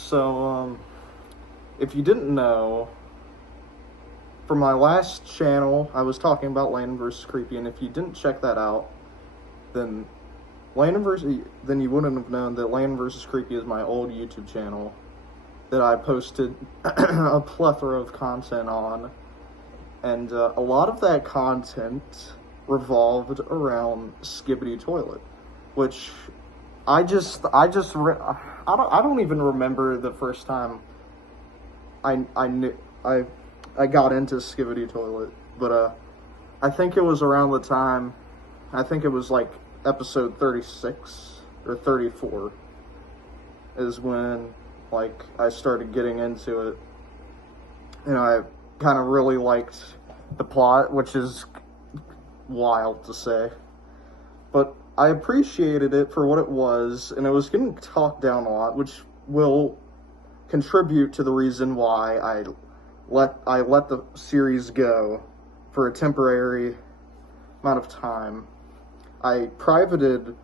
So, if you didn't know, for my last channel, I was talking about Landon vs. Creepy, and if you didn't check that out, then then you wouldn't have known that Landon vs. Creepy is my old YouTube channel that I posted a plethora of content on, and a lot of that content revolved around Skibidi Toilet, which I don't even remember the first time I got into Skibidi Toilet, but I think it was around the time, I think it was like episode 36 or 34 is when like I started getting into it, and I kind of really liked the plot, which is wild to say, but I appreciated it for what it was, and it was getting talked down a lot, which will contribute to the reason why I let the series go for a temporary amount of time. I privated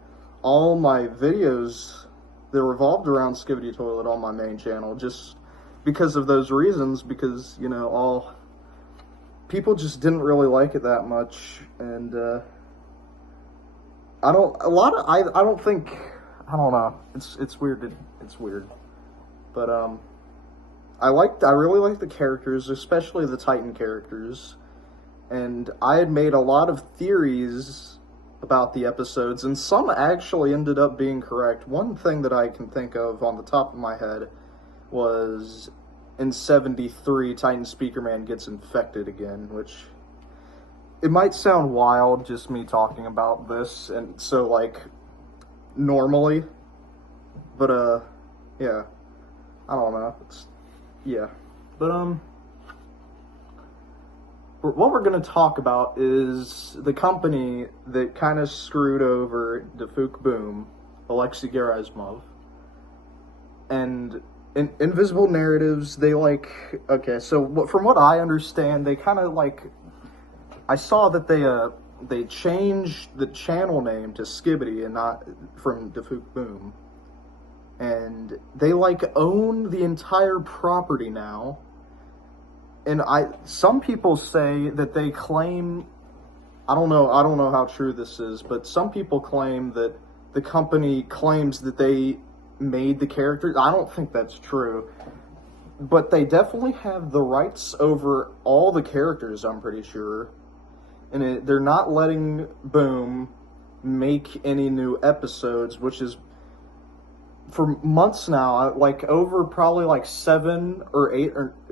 all my videos that revolved around Skibidi Toilet on my main channel just because of those reasons, because, you know, all people just didn't really like it that much, and I don't know, it's weird, but I really liked the characters, especially the Titan characters, and I had made a lot of theories about the episodes, and some actually ended up being correct. One thing that I can think of on the top of my head was in 73, Titan Speaker Man gets infected again, which it might sound wild, just me talking about this, and so, like, normally, but, yeah, I don't know, yeah, but, what we're going to talk about is the company that kind of screwed over Dafuk Boom, Alexei Gerasimov, and in Invisible Narratives, they, like, okay, so from what I understand, they kind of, like, I saw that they changed the channel name to Skibidi and not from Dafuk Boom, and they, like, own the entire property now. And some people say that they claim, I don't know how true this is, but some people claim that the company claims that they made the characters. I don't think that's true, but they definitely have the rights over all the characters, I'm pretty sure. And they're not letting Boom make any new episodes, which is, for months now, like over probably like 7 or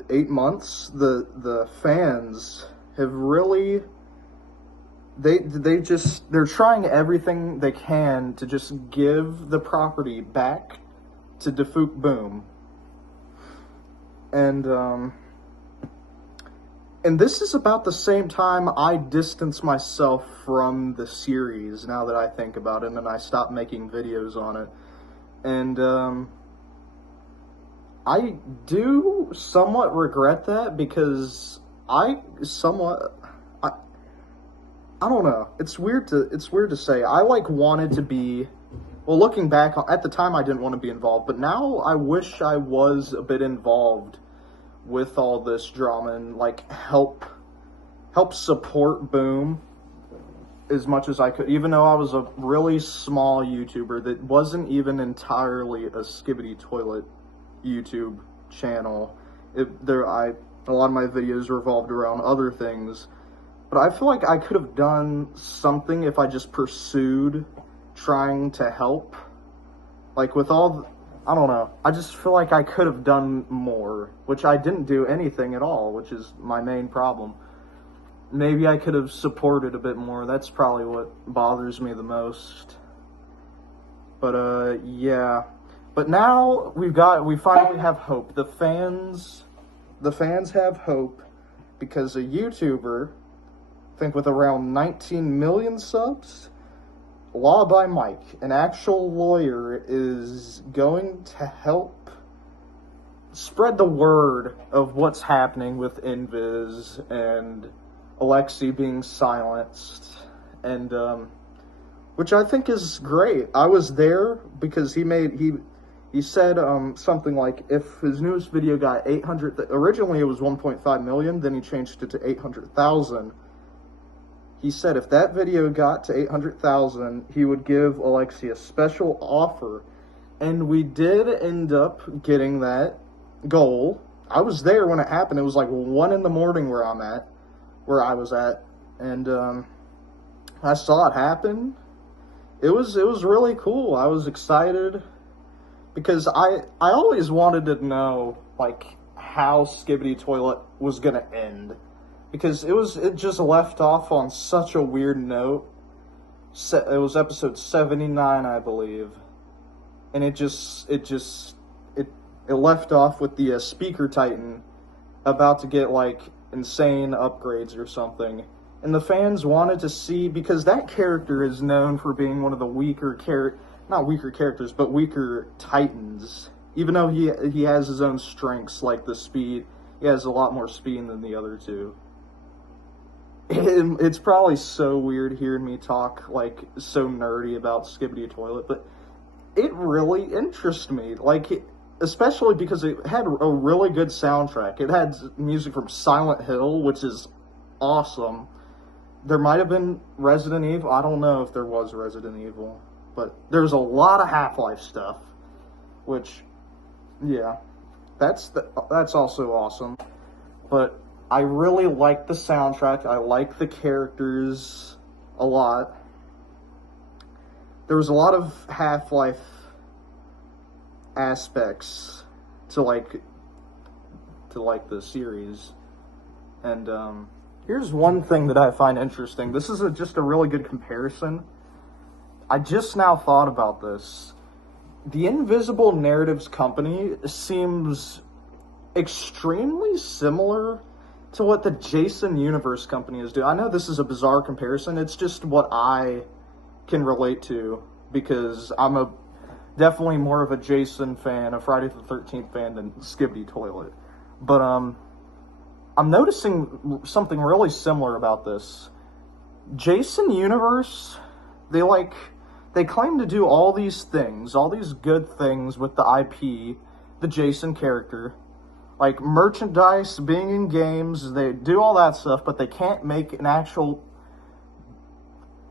8 months, the fans have really, they're trying everything they can to just give the property back to Dafuk Boom. And this is about the same time I distance myself from the series, now that I think about it, and I stopped making videos on it. And, I do somewhat regret that, because I don't know, it's weird to say, I, like, wanted to be, well, looking back, at the time I didn't want to be involved, but now I wish I was a bit involved with all this drama, and, like, help support Boom as much as I could, even though I was a really small YouTuber that wasn't even entirely a Skibidi Toilet YouTube channel. A lot of my videos revolved around other things, but I feel like I could have done something if I just pursued trying to help. Like, with all, I don't know, I just feel like I could have done more, which I didn't do anything at all, which is my main problem. Maybe I could have supported a bit more. That's probably what bothers me the most. But, yeah. But now we finally have hope. The fans have hope, because a YouTuber, I think with around 19 million subs, Law by Mike, an actual lawyer, is going to help spread the word of what's happening with Invis and Alexei being silenced, and which I think is great. I was there because he He said something like if his newest video got 800, originally it was 1.5 million, then he changed it to 800,000. He said if that video got to 800,000, he would give Alexi a special offer. And we did end up getting that goal. I was there when it happened. It was like 1 in the morning where I was at. And I saw it happen. It was really cool. I was excited because I always wanted to know like how Skibidi Toilet was gonna end, because it just left off on such a weird note. It was episode 79, I believe, and it left off with the Speaker Titan about to get like insane upgrades or something. And the fans wanted to see, because that character is known for being one of the weaker Titans. Even though he has his own strengths, like the speed, he has a lot more speed than the other two. It's probably so weird hearing me talk like so nerdy about Skibidi Toilet, but it really interests me. Like, especially because it had a really good soundtrack. It had music from Silent Hill, which is awesome. There might have been Resident Evil. I don't know if there was Resident Evil. But there's a lot of Half-Life stuff. Which, yeah. That's also awesome. But I really like the soundtrack. I like the characters a lot. There was a lot of Half-Life aspects to the series. And, here's one thing that I find interesting. This is just a really good comparison. I just now thought about this. The Invisible Narratives Company seems extremely similar to what the Jason Universe Company is doing. I know this is a bizarre comparison. It's just what I can relate to, because I'm definitely more of a Jason fan, a Friday the 13th fan, than Skibidi Toilet. But, I'm noticing something really similar about this. Jason Universe, they claim to do all these things, all these good things with the IP, the Jason character. Like merchandise, being in games, they do all that stuff, but they can't make an actual,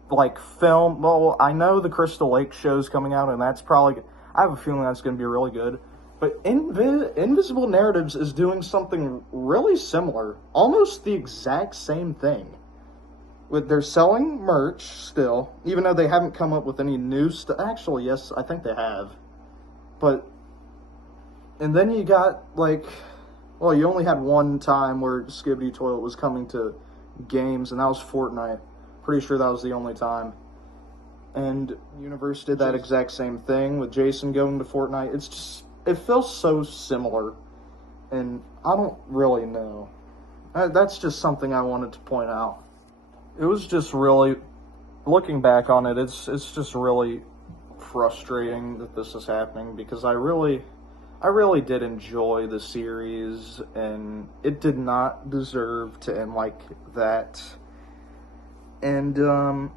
like, film. Well, I know the Crystal Lake show's coming out, and that's probably, I have a feeling that's going to be really good. But Invisible Narratives is doing something really similar, almost the exact same thing. They're selling merch still, even though they haven't come up with any new stuff. Actually, yes, I think they have. And then you got, like, well, you only had one time where Skibidi Toilet was coming to games, and that was Fortnite. Pretty sure that was the only time. And Universe did that exact same thing with Jason going to Fortnite. It's just, it feels so similar, and I don't really know. That's just something I wanted to point out. It was just really, looking back on it, it's just really frustrating that this is happening, because I really did enjoy the series, and it did not deserve to end like that. And,